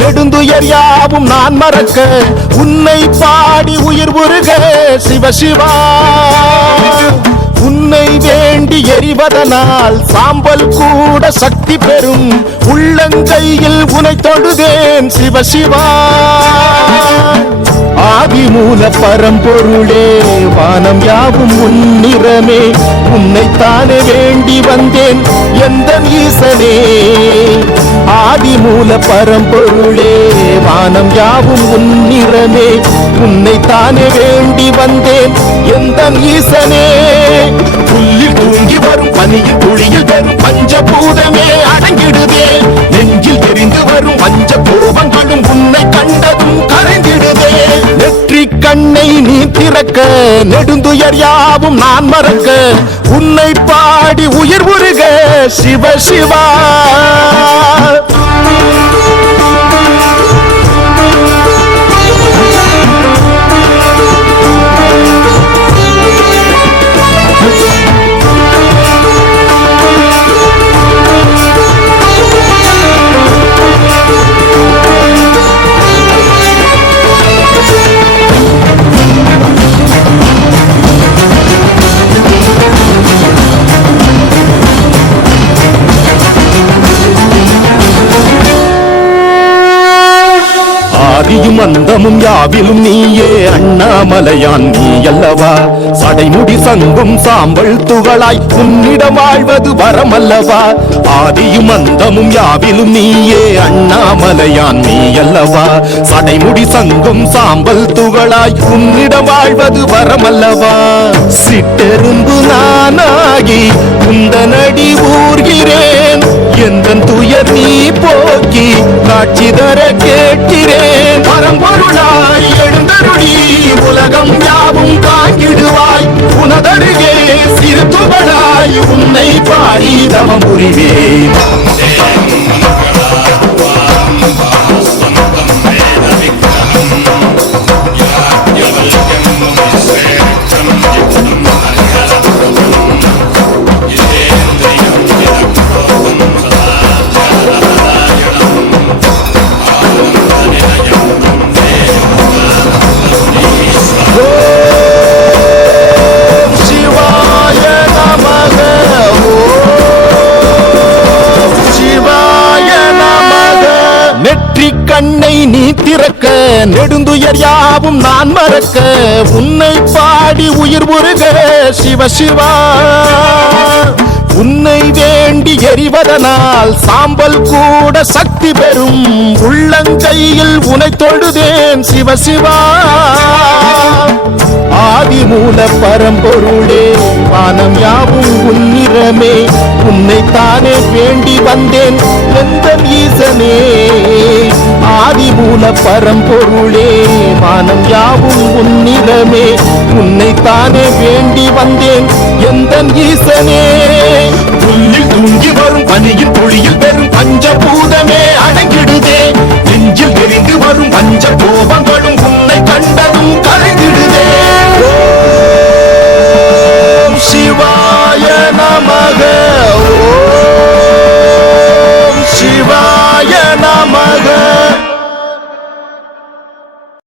நெடுந்துயர் யாவும் நான் மறக்க உன்னை பாடி உயிர் உருக சிவ சிவா. உன்னை வேண்டி எரிவதனால் சாம்பல் கூட சக்தி பெறும் உள்ளங்கையில் உனை தொழுதேன் சிவ சிவா. ஆதிமூல பரம்பொருளே வானம் யாவும் உன்னிறமே உன்னைத்தானே வேண்டி வந்தேன் எந்த ஈசனே. ஆதிமூல பரம்பொருளே வானம் யாவும் உன்னிறமே உன்னைத்தானே வேண்டி வந்தேன் எந்த ஈசனே. புல்லில் தூங்கி வரும் பனியில் துளியில் வரும் பஞ்சபூதமே அடங்கிடுதே நெஞ்சில் எரிந்து வரும் பஞ்ச கோபங்களும் உன்னை கண்டதும் கரைந்திடுதே. நெற்றி கண்ணை நீ திறக்க நெடுந்துயர் யாவும் நான் மறக்க உன்னை பாடி உயிர் உருக சிவ சிவா. ஆதியும் அந்தமும் யாவிலும் நீயே அண்ணாமலையான் நீ அல்லவா. சடைமுடி சங்கும் சாம்பல் துகளாய் உன்னிடம் வாழ்வது வரமல்லவா. ஆதியும் அந்தமும் யாவிலும் நீயே அண்ணாமலையான் நீ அல்லவா. சடைமுடி சங்கும் சாம்பல் துகளாய் உன்னிடம் வாழ்வது வரமல்லவா. சிட்டெரும்பு நானாகி உந்தனடி ஊர்கிறேன் எந்த துயர் நீ போக்கி காட்சி தர கேட்கிறேன். பரம்பொருளாய் எழுந்தருளி உலகம் யாவும் தாங்கிடுவாய் உனதருகே சிறு துகளாய் உன்னை பாடி தவம் புரிவேன். கண்ணை நீ திறக்க நெடுந்துயர் யாவும் நான் மறக்க உன்னை பாடி உயிர் உருக சிவ சிவா. உன்னை வேண்டி எரிவதனால் சாம்பல் கூட சக்தி பெறும் உள்ளங்கையில் உனை தொழுதேன் சிவ சிவா. ஆதிமூல பரம்பொருளே வானம் யாவும் உன்னிறமே உன்னைத்தானே வேண்டி வந்தேன் எந்த ஈசனே. ஆதிமூல பரம்பொருளே வானம் யாவும் உன்னிறமே உன்னைத்தானே வேண்டி வந்தேன் எந்த ஈசனே. புல்லில் தூங்கி வரும் பனியில் துளியில் பெறும் பஞ்சபூத